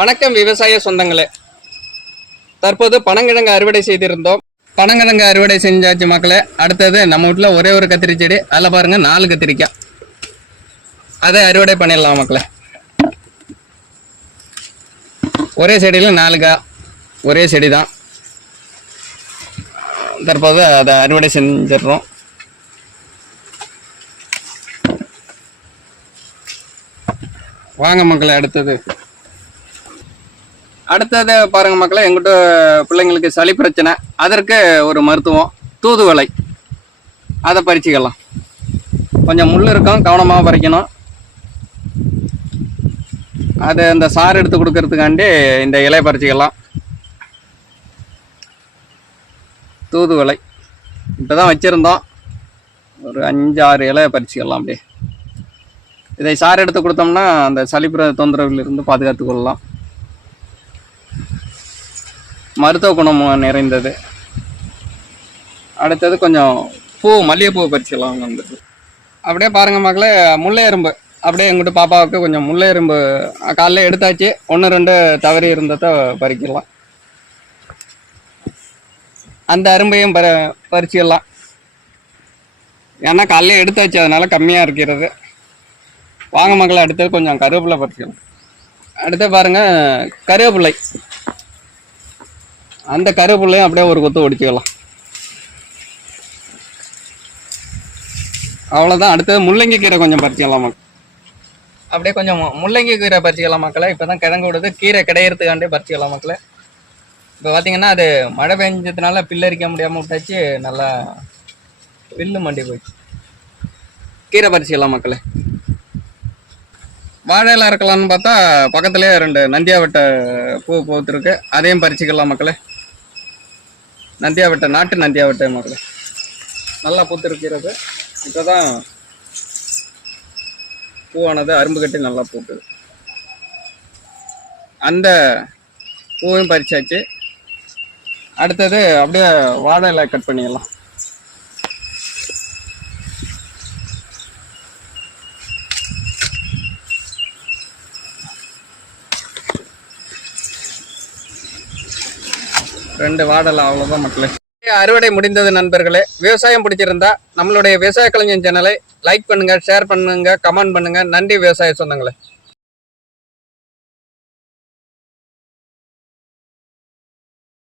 வணக்கம் விவசாய சொந்தங்களே. தற்போது பனங்கிழங்கு அறுவடை செய்திருந்தோம். பனங்கிழங்கு அறுவடை செஞ்சாச்சு மக்களே. அடுத்தது நம்ம வீட்டில் ஒரே ஒரு கத்திரி செடி அதில் பாருங்க நாலு கத்திரிக்காய் அதை அறுவடை பண்ணிடலாம் மக்களே. ஒரே செடியில் நாலு காய் ஒரே செடி தான் தற்போது அதை அறுவடை செஞ்சிடுறோம். வாங்க மக்களை அடுத்தது. அடுத்தது பாருங்க மக்களே எங்கிட்ட பிள்ளைங்களுக்கு சளி பிரச்சனை. அதற்கு ஒரு மருத்துவம் தூதுவளை. அதை பறிச்சுக்கலாம். கொஞ்சம் முள் இருக்கும் கவனமாக பறிக்கணும். அது இந்த சாறு எடுத்து கொடுக்கறதுக்காண்டி இந்த இலையை பறிச்சுக்கலாம். தூதுவளை. இப்போ தான் வச்சுருந்தோம். ஒரு அஞ்சு ஆறு இலையை பறிச்சுக்கலாம் அப்படியே. இதை சாறு எடுத்து கொடுத்தோம்னா அந்த சளிப்புற தொந்தரவிலிருந்து பாதுகாத்து கொள்ளலாம். மருத்துவ குணம் நிறைந்தது. அடுத்தது கொஞ்சம் பூ மல்லிகைப்பூ பறிச்சுக்கலாம் வந்துட்டு. அப்படியே பாருங்க மக்களே முல்லை எறும்பு அப்படியே எங்கிட்ட பாப்பாவுக்கு கொஞ்சம் முல்லை எறும்பு காலைல எடுத்தாச்சு. ஒன்று ரெண்டு தவறி இருந்ததை பறிக்கலாம். அந்த அரும்பையும் பற பறிச்சிடலாம். ஏன்னா காலைல எடுத்தாச்சு. அதனால கம்மியாக இருக்கிறது. வாங்க மக்களை அடுத்தது கொஞ்சம் கருவேப்பிலை பறிச்சிக்கலாம் அடுத்து பாருங்கள் கருவேப்பிலை. அந்த கருவேப்பிலையும் அப்படியே ஒரு கொத்து ஒடிச்சுக்கலாம். அவ்வளோதான் அடுத்தது முள்ளங்கி கீரை கொஞ்சம் பறிச்சிக்கலாம் மக்கள். அப்படியே கொஞ்சம் முள்ளங்கி கீரை பறிச்சிக்கலாம் மக்களே. இப்போ தான் கிழங்கு விடுது. கீரை கிடையிறதுக்காண்டே பறிச்சிக்கலாம் மக்களே. இப்போ பார்த்தீங்கன்னா அது மழை பெஞ்சதுனால பில்லரிக்க முடியாமல் விட்டாச்சு. நல்லா பில்லு மண்டி போச்சு. கீரை பறிச்சிக்கலாம் மக்களே. வாழை இலை இருக்கலாம்னு பார்த்தா பக்கத்துலேயே ரெண்டு நந்தியாவட்டை பூ பூத்துருக்கு. அதையும் பறிச்சுக்கலாம் மக்களே. நந்தியாவட்டை நாட்டு நந்தியாவட்டை மக்களே நல்லா பூத்திருக்கிறது. இப்போ தான் பூவானது அரும்பு கட்டி நல்லா பூக்குது. அந்த பூவையும் பறிச்சாச்சு. அடுத்தது அப்படியே வாழை இலை கட் பண்ணிடலாம். ரெண்டு வாடலை அவ்வளோதான் மக்களே. அறுவடை முடிந்தது நண்பர்களே. விவசாயம் பிடிச்சிருந்தா நம்மளுடைய விவசாய கலைஞன் சேனலை லைக் பண்ணுங்க ஷேர் பண்ணுங்க கமெண்ட் பண்ணுங்க. நன்றி விவசாய சொந்தங்களே.